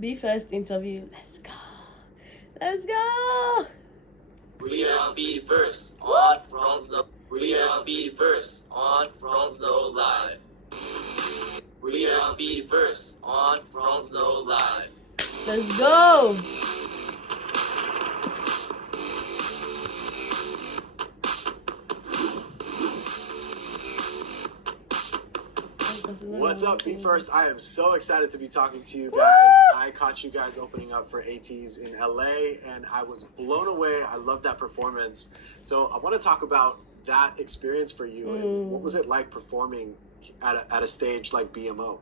Be first interview. Let's go. Let's go. We are be first on front row. We are be first on front row live. We are be first on front row live. Let's go. What's up, Be First? I am so excited to be talking to you guys. I caught you guys opening up for ATEEZ in LA, and I was blown away. I love that performance. So I want to talk about that experience for you, and what was it like performing at a stage like BMO?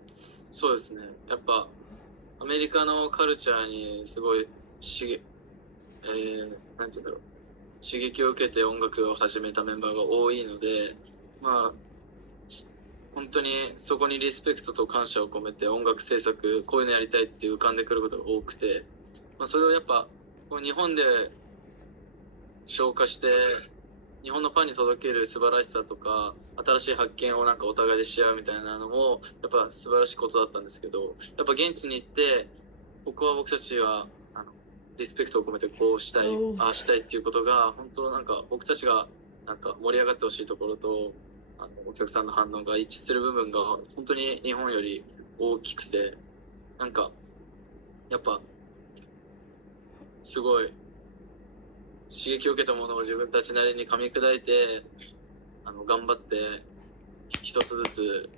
そうですね。やっぱアメリカのカルチャーにすごいなんて言うんだろう、刺激を受けて音楽を始めたメンバーが多いので、まあ本当にそこにリスペクトと感謝を込めて音楽制作、こういうのやりたいって浮かんでくることが多くて、それをやっぱ日本で消化して日本のファンに届ける素晴らしさとか新しい発見をなんかお互いでし合うみたいなのもやっぱ素晴らしいことだったんですけど、やっぱ現地に行って僕たちはリスペクトを込めてこうしたい、ああしたいっていうことが本当なんか僕たちがなんか盛り上がってほしいところとお客さんの反応が一致する部分が本当に日本より大きくて、なんかやっぱすごい刺激を受けたものを自分たちなりに噛み砕いて頑張って一つずつ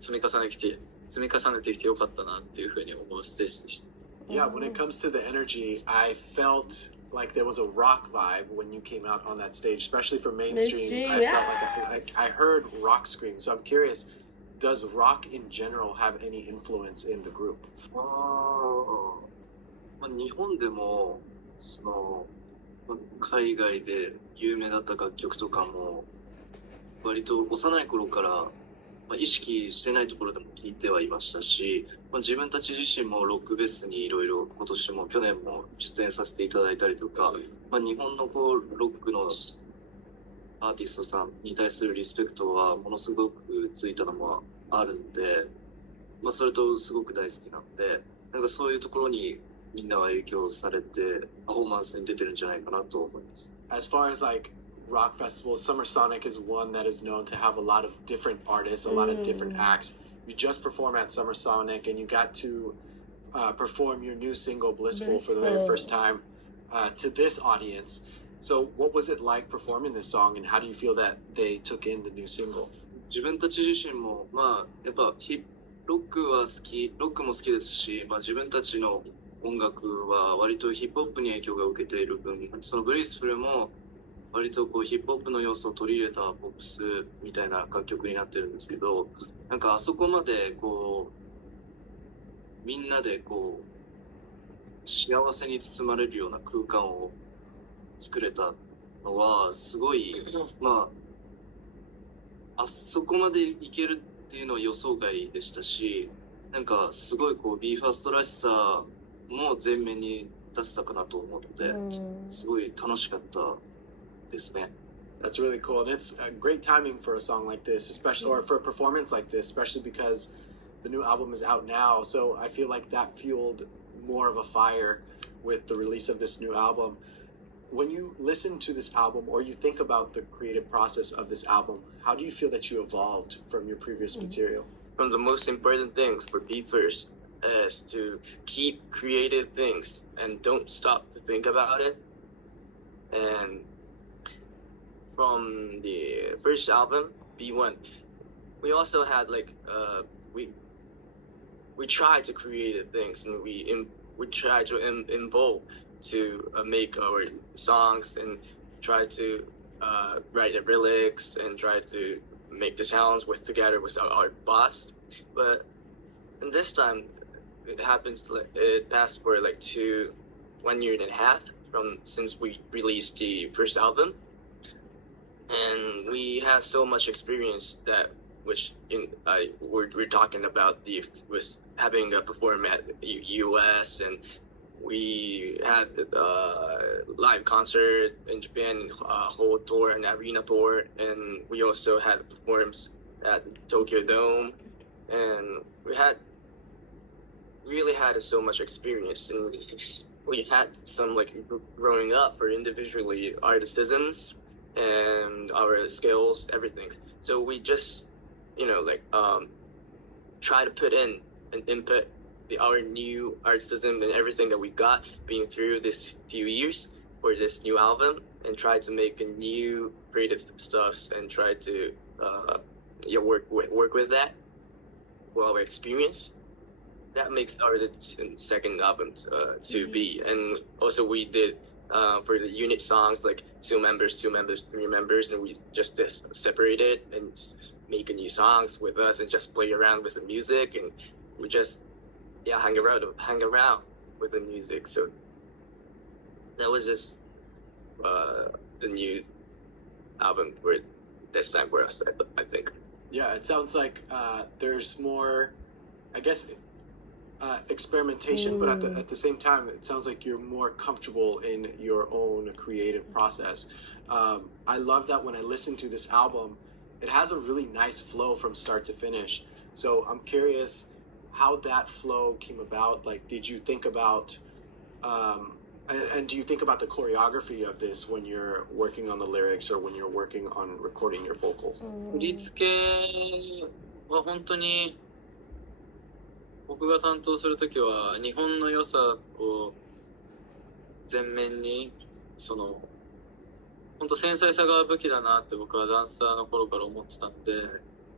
積み重ねてきてよかったなっていうふうに思うステージでした。Yeah, when it comes to the energy, I felt like there was a rock vibe when you came out on that stage, especially for mainstream. I felt like I heard rock scream. So I'm curious, does rock in general have any influence in the group? 日本でもその海外で有名だった楽曲とかも割と幼い頃から意識してないところでも聞いてはいましたし、自分たち自身もロックベースにいろいろ今年も去年も出演させていただいたりとか、日本のロックのアーティストさんに対するリスペクトはものすごくついたのもあるんで、それとすごく大好きなので、なんかそういうところにみんなは影響されてパフォーマンスに出てるんじゃないかなと思います。As far as like rock festivals, Summer Sonic is one that is known to have a lot of different artists, a lot of different acts. You just performed at Summer Sonic and you got to perform your new single Blissful for the very first time to this audience. So what was it like performing this song, and how do you feel that they took in the new single? 自分たち自身もやっぱロックは好き、ロックも好きですし、自分たちの音楽は割とヒップホップに影響が受けている分、そのブリスフルも割とヒップホップの要素を取り入れたポップスみたいな楽曲になってるんですけど、なんかあそこまでみんなで幸せに包まれるような空間を作れたのはすごい、あそこまでいけるっていうのは予想外でしたし、なんかすごいBE:FIRSTらしさも前面に出せたかなと思うので、すごい楽しかったですね。That's really cool, and it's a great timing for a song like this, especially, or for a performance like this, especially because the new album is out now. So I feel like that fueled more of a fire with the release of this new album. When you listen to this album, or you think about the creative process of this album, how do you feel that you evolved from your previous material? One of the most important things for Be First is to keep creative things and don't stop to think about it. And from the first album, B1, we also had we tried to create things, and we tried to involve to make our songs and try to write the lyrics and try to make the sounds together with our boss. But in this time, it passed for 1 year and a half since we released the first album, and we had so much experience that we're talking about was having a perform at US, and we had live concert in Japan, whole tour and arena tour, and we also had performs at Tokyo Dome, and we had really had so much experience, and we had some like growing up for individually artists and our skills, everything. So we just, like try to put in and input our new artists and everything that we got being through this few years for this new album, and try to make a new creative stuff and try to work with that with our experience. That makes our second album to be. And also we did for the unit songs like two members, 3 members, and we just separated and make a new songs with us and just play around with the music, and we just hang around with the music. So that was just the new album for this time for us, I think. Yeah, it sounds like there's more, I guess, experimentation, but at the same time, it sounds like you're more comfortable in your own creative process. I love that when I listen to this album, it has a really nice flow from start to finish. So I'm curious how that flow came about. Like, did you think about, and do you think about the choreography of this when you're working on the lyrics or when you're working on recording your vocals? 振り付けは本当に僕が担当するときは日本の良さを前面に本当繊細さが武器だなって僕はダンサーの頃から思ってたんで、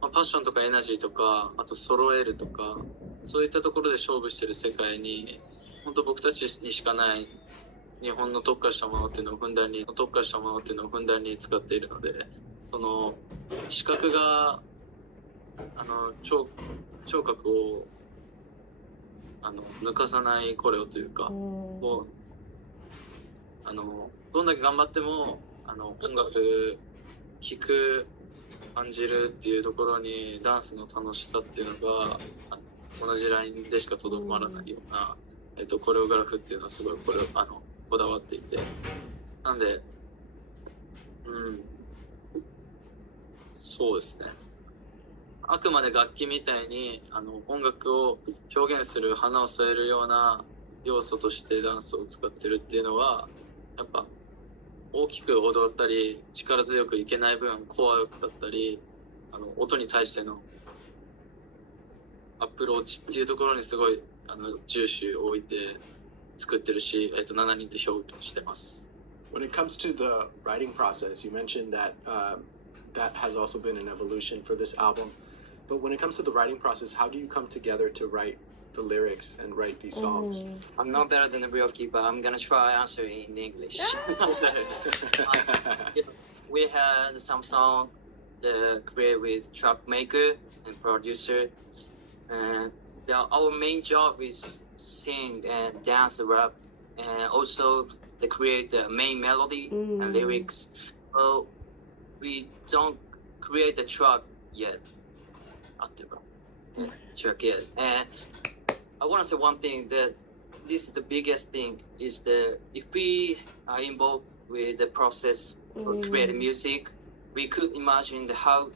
パッションとかエナジーとかあと揃えるとかそういったところで勝負してる世界に本当僕たちにしかない日本の特化したものっていうのをふんだんに使っているので、その視覚が聴覚を抜かさないコレオというか、こうどんだけ頑張っても音楽聴く感じるっていうところにダンスの楽しさっていうのが同じラインでしかとどまらないような、コレオグラフっていうのはすごいこだわっていて、なんでそうですね、あくまで楽器みたいに音楽を表現する花を添えるような要素としてダンスを使ってるっていうのはやっぱ大きく踊ったり力強くいけない分コアだったり音に対してのアプローチっていうところにすごい重視を置いて作ってるし、7人で表現してます。When it comes to the writing process, you mentioned that that has also been an evolution for this album. But when it comes to the writing process, how do you come together to write the lyrics and write these songs? I'm not better than the real keeper. I'm gonna try answering in English. We had some song created with track maker and producer, and our main job is sing and dance, rap, and also to create the main melody and lyrics. Well, we don't create the track yet. And I want to say one thing, that this is the biggest thing, is that if we are involved with the process of creating music, we could imagine how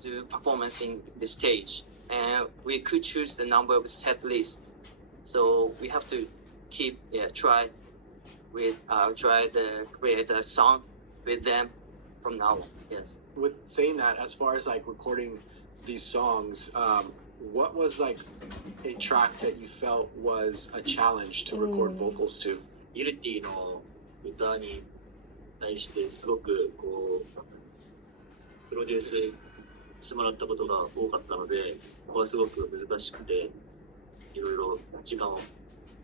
to performance in the stage, and we could choose the number of set list. So we have to try to create a song with them from now on. Yes. With saying that, as far as like recording these songs, what was like a track that you felt was a challenge to record vocals to? ギルティの歌に対してすごくプロデュースしてもらったことが多かったので、ここはすごく難しくて、いろいろ時間を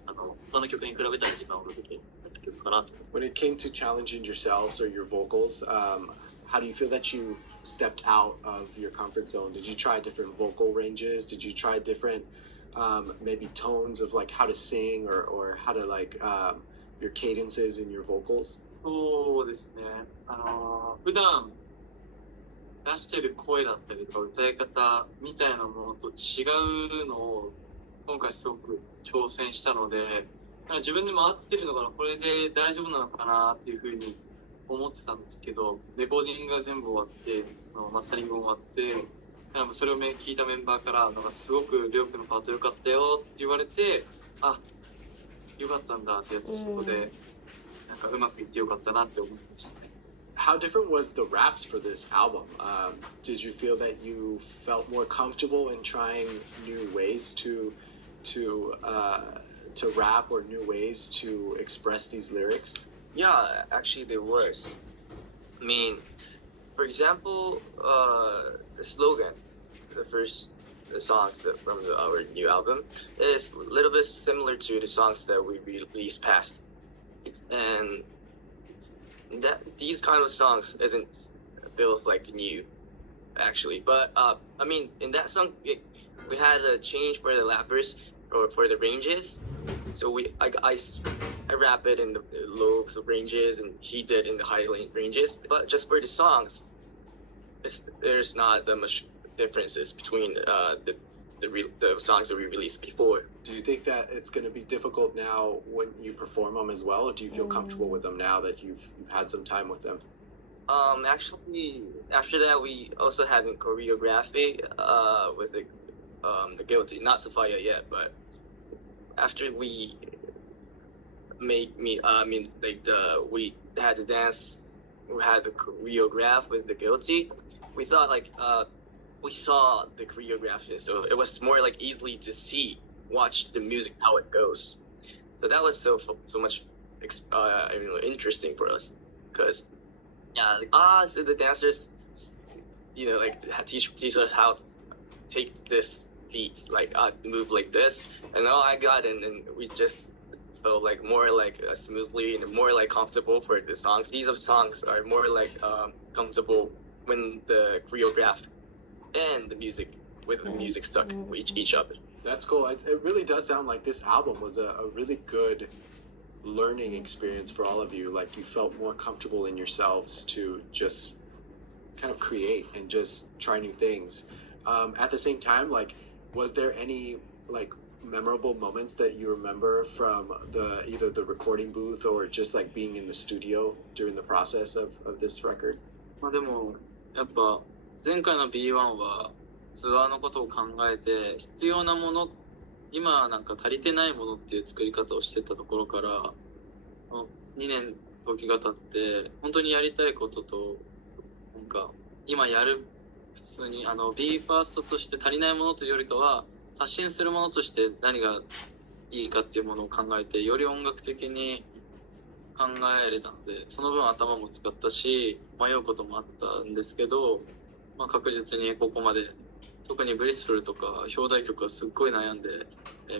他の曲に比べたら時間をかけてやった曲かなと。When it came to challenging yourselves or your vocals, how do you feel that you stepped out of your comfort zone? Did you try different vocal ranges? Did you try different maybe tones of like how to sing or how to like your cadences in your vocals? そうですね。普段出してる声だったりとか歌い方みたいなものと違うのを今回すごく挑戦したので、自分でも合ってるのかな、これで大丈夫なのかなっていうふうに思ってたんですけど、レコーディングが全部終わって、マスタリングも終わって、それを聞いたメンバーからなんかすごくりょうくんのパート良かったよって言われて、あ、良かったんだってやつ、そこでなんかうまくいってよかったなって思いましたね。How different was the raps for this album? Did you feel that you felt more comfortable in trying new ways to rap or new ways to express these lyrics? Yeah, actually there was. I mean, for example, the slogan, the first songs from our new album is a little bit similar to the songs that we released past, and that these kind of songs isn't feels like new, actually. But I mean, in that song, we had a change for the rappers or for the ranges. So I rap it in the low ranges, and he did in the high ranges. But just for the songs, there's not that much differences between the songs that we released before. Do you think that it's going to be difficult now when you perform them as well? Or do you feel comfortable with them now that you've had some time with them? Actually, after that, we also had a choreography with the Guilty, not Sophia yet, but after we we had the dance, we had the choreograph with the Guilty. We thought like we saw the choreography, so it was more like easily to watch the music how it goes. So that was so much interesting for us, because so the dancers, teach us how to take this beat, like move like this, and all I got, and we just felt like more like smoothly and more like comfortable for the songs. These songs are more like comfortable when the choreograph and the music stuck with each other. That's cool. It really does sound like this album was a really good learning experience for all of you. Like you felt more comfortable in yourselves to just kind of create and just try new things. At the same time, like, was there any like memorable moments that you remember from either the recording booth or just like being in the studio during the process of this record? まあでもやっぱ前回の B1 はツアーのことを考えて必要なもの、今なんか足りてないものっていう作り方をしてたところから2年時が経って本当にやりたいこととなんか今やる普通にBE:FIRST として足りないものというよりかは発信するものとして何がいいかっていうものを考えてより音楽的に考えれたのでその分頭も使ったし迷うこともあったんですけど、まあ、確実にここまで特にブリスフルとか表題曲はすっごい悩んで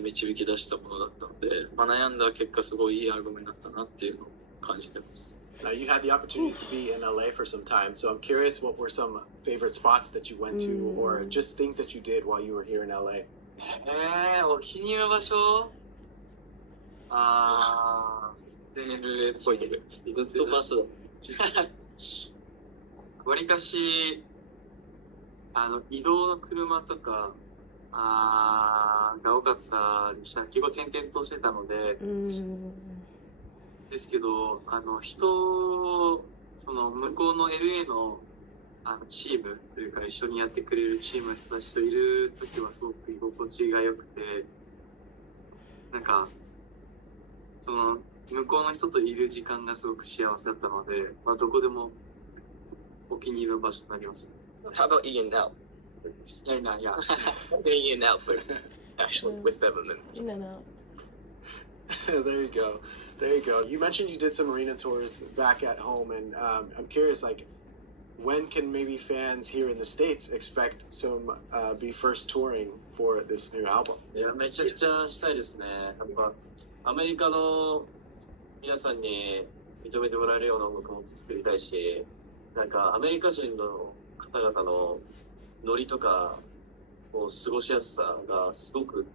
導き出したものだったので、まあ、悩んだ結果すごいいいアルバムになったなっていうのを感じてます。Now you had the opportunity to be in LA for some time, so I'm curious what were some favorite spots that you went to or just things that you did while you were here in LA? お気に入りの場所全然 LA っぽいけどずっとバスだわりかし移動の車とかが多かったりした結構転々としてたのでですけどその向こうの LA のチームというか一緒にやってくれるチームの人たちといる時はすごく居心地が良くてなんかその向こうの人といる時間がすごく幸せだったので、まあ、どこでもお気に入りの場所になります。How about Ian now? Yeah. Ian now, but actually with 7 minutes. In and out. There you go. You mentioned you did some arena tours back at home, and I'm curious, like, when can maybe fans here in the States expect some BE:FIRST touring for this new album? いや、めちゃくちゃしたいですね。やっぱアメリカの皆さんに認めてもらえるような音楽も作りたいし、なんかアメリカ人の方々のノリとかこう過ごしやすさがすごく好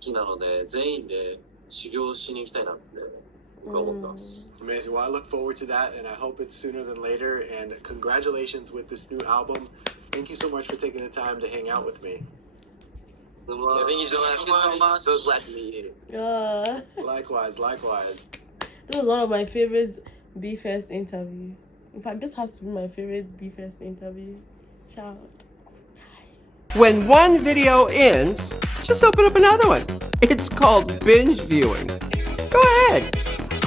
きなので、全員で修行しに行きたいなって僕は思ってます。Amazing. Well, I look forward to that, and I hope it's sooner than later. And congratulations with this new album. Thank you so much for taking the time to hang out with me. Yeah, thank you so much. So glad to meet you. Likewise. This was one of my favorite BE:FIRST interview. In fact, this has to be my favorite BE:FIRST interview. Shout out. When one video ends, just open up another one. It's called binge viewing. Go ahead.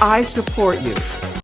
I support you.